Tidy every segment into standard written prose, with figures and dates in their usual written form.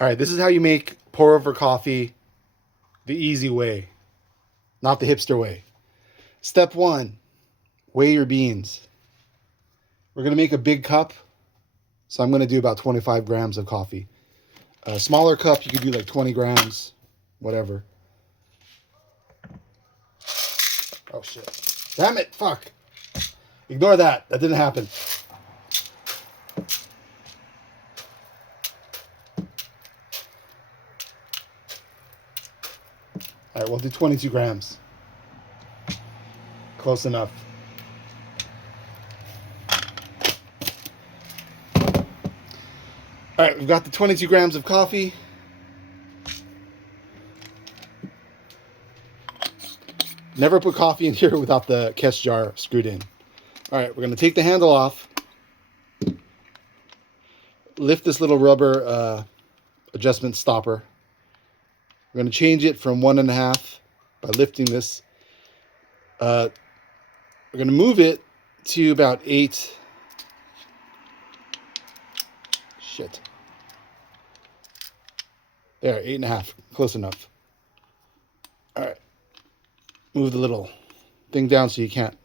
All right, this is how you make pour over coffee the easy way, not the hipster way. Step one, weigh your beans. We're going to make a big cup, so I'm going to do about 25 grams of coffee. A smaller cup, you could do like 20 grams, whatever. Oh, shit. Damn it, fuck. Ignore that. That didn't happen. All right, we'll do 22 grams. Close enough. All right, we've got the 22 grams of coffee. Never put coffee in here without the catch jar screwed in. All right, we're going to take the handle off. Lift this little rubber adjustment stopper. We're going to change it from 1.5 by lifting this. We're going to move it to about 8. Shit. There, 8.5. Close enough. All right. Move the little thing down so you can't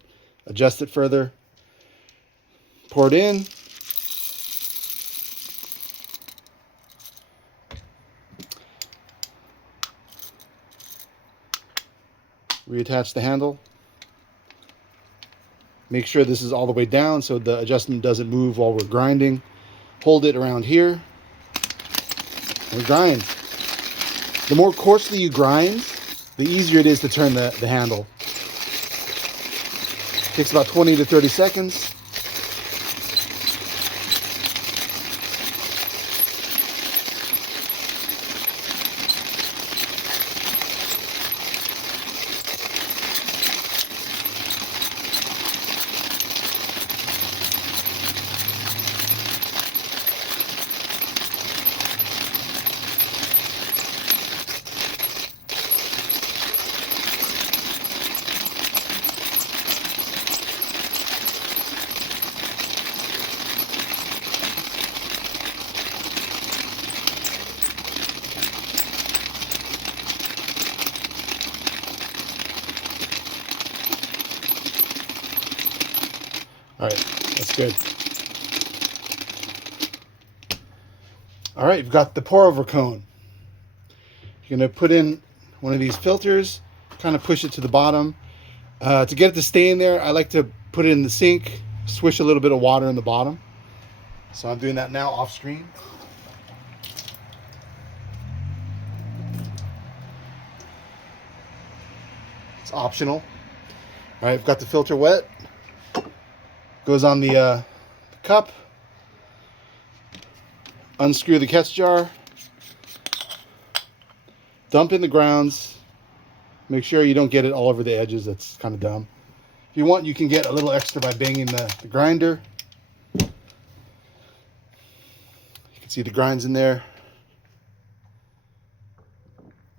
adjust it further. Pour it in. Reattach the handle. Make sure this is all the way down so the adjustment doesn't move while we're grinding. Hold it around here and grind. The more coarsely you grind, the easier it is to turn the handle. Takes about 20 to 30 seconds. All right, that's good. All right, you've got the pour over cone. You're gonna put in one of these filters, kind of push it to the bottom. To get it to stay in there, I like to put it in the sink, swish a little bit of water in the bottom. So I'm doing that now off screen. It's optional. All right, I've got the filter wet. Goes on the cup. Unscrew the catch jar. Dump in the grounds. Make sure you don't get it all over the edges. That's kind of dumb. If you want, you can get a little extra by banging the grinder. You can see the grinds in there.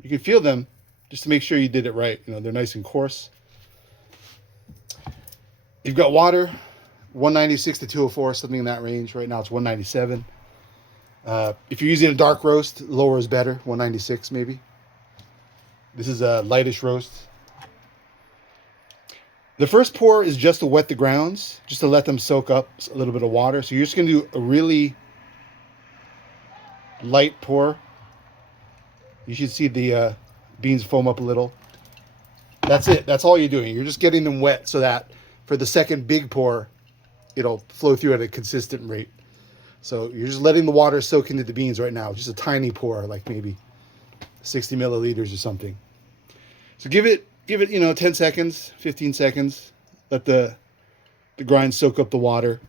You can feel them just to make sure you did it right. You know, they're nice and coarse. You've got water, 196 to 204, something in that range. Right now it's 197. If you're using a dark roast, lower is better, 196 maybe. This is a lightish roast. The first pour is just to wet the grounds, just to let them soak up a little bit of water. So you're just going to do a really light pour. You should see the beans foam up a little. That's it. That's all you're doing. You're just getting them wet so that for the second big pour, it'll flow through at a consistent rate. So you're just letting the water soak into the beans right now. Just a tiny pour, like maybe 60 milliliters or something. So give it, 10 seconds, 15 seconds. Let the grind soak up the water.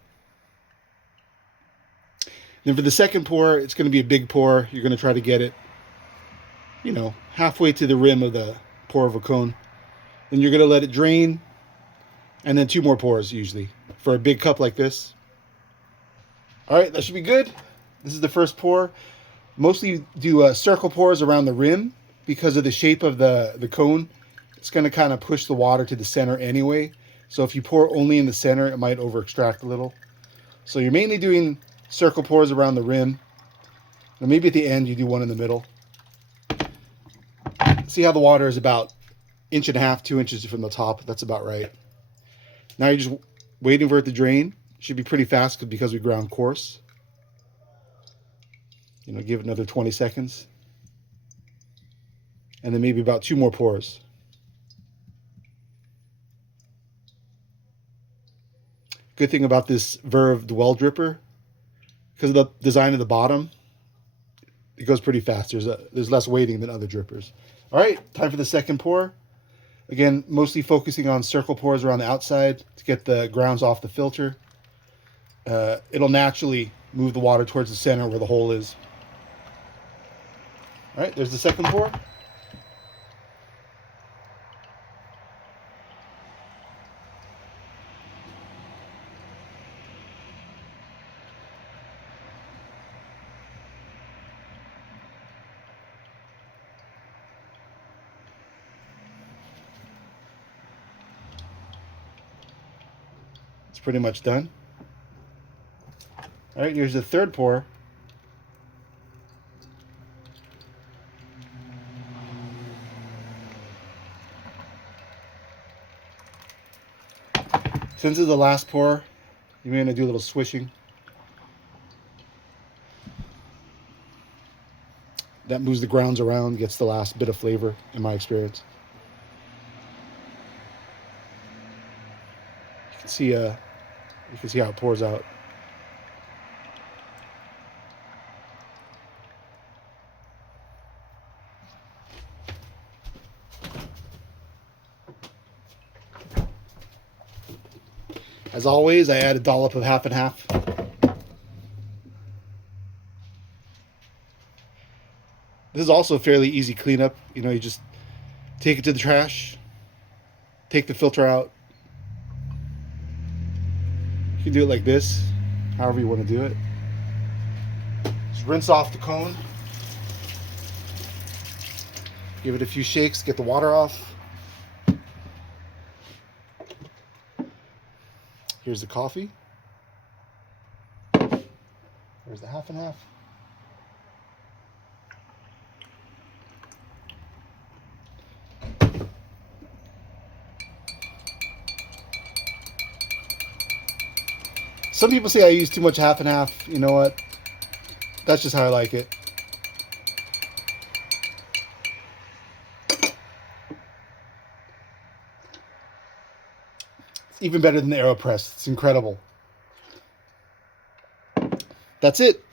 Then for the second pour, it's going to be a big pour. You're going to try to get it, halfway to the rim of the pour of a cone. Then you're going to let it drain. And then 2 more pours usually for a big cup like this. All right, that should be good. This is the first pour. Mostly do circle pours around the rim because of the shape of the cone. It's going to kind of push the water to the center anyway. So if you pour only in the center, it might over extract a little. So you're mainly doing circle pours around the rim. Now maybe at the end you do one in the middle. See how the water is about 1.5 to 2 inches from the top. That's about right. Now you're just waiting for it to drain. Should be pretty fast because we ground coarse. You know, give it another 20 seconds. And then maybe about 2 more pours. Good thing about this Verve well dripper, because of the design of the bottom, it goes pretty fast. There's less waiting than other drippers. All right, time for the second pour. Again, mostly focusing on circle pours around the outside to get the grounds off the filter. It'll naturally move the water towards the center where the hole is. All right, there's the second pour. It's pretty much done. All right, here's the third pour. Since it's the last pour, you may want to do a little swishing. That moves the grounds around, gets the last bit of flavor, in my experience. You can see how it pours out. As always, I add a dollop of half and half. This is also a fairly easy cleanup. You know, you just take it to the trash, take the filter out. You can do it like this, however you want to do it. Just rinse off the cone. Give it a few shakes, get the water off. Here's the coffee. There's the half and half. Some people say I use too much half and half. You know what? That's just how I like it. It's even better than the AeroPress. It's incredible. That's it.